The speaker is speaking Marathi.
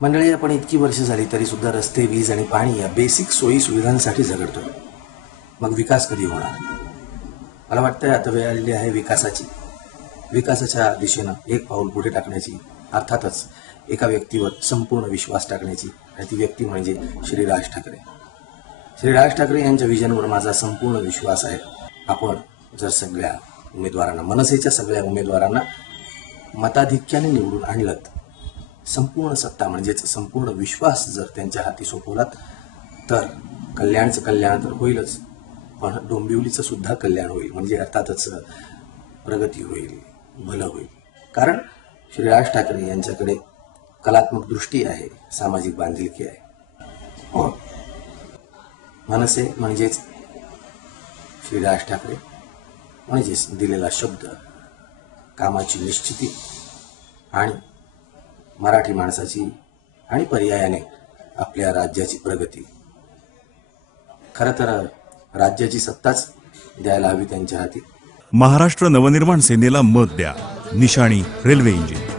मंडळी, आपण इतकी वर्ष झाली तरी सुद्धा रस्ते, वीज आणि पाणी या बेसिक सोयी सुविधांसाठी झगडतोय. मग विकास कधी होणार? मला वाटतंय आता वेळ आलेली आहे विकासाची. विकासाच्या दिशेनं एक पाऊल पुढे टाकण्याची, अर्थातच एका व्यक्तीवर संपूर्ण विश्वास टाकण्याची, आणि ती व्यक्ती म्हणजे श्री राज ठाकरे. श्री राज ठाकरे यांच्या विजनवर माझा संपूर्ण विश्वास आहे. आपण जर सगळ्या उमेदवारांना, मनसेच्या सगळ्या उमेदवारांना मताधिक्याने निवडून आणलं, संपूर्ण सत्ता म्हणजेच संपूर्ण विश्वास जर त्यांच्या हाती सोपवलात, तर कल्याणचं कल्याण तर होईलच, पण डोंबिवलीचं सुद्धा कल्याण होईल. म्हणजे अर्थातच प्रगती होईल, भलं होईल. कारण श्री राज ठाकरे यांच्याकडे कलात्मक दृष्टी आहे, सामाजिक बांधिलकी आहे. हो, मनसे म्हणजेच श्री राज ठाकरे, म्हणजेच दिलेला शब्द, कामाची निश्चिती आणि मराठी माणसाची आणि पर्यायाने आपल्या राज्याची प्रगती. खरं तर राज्याची सत्ताच द्यायला हवी त्यांच्या हाती. महाराष्ट्र नवनिर्माण सेनेला मत द्या. निशाणी रेल्वे इंजिन.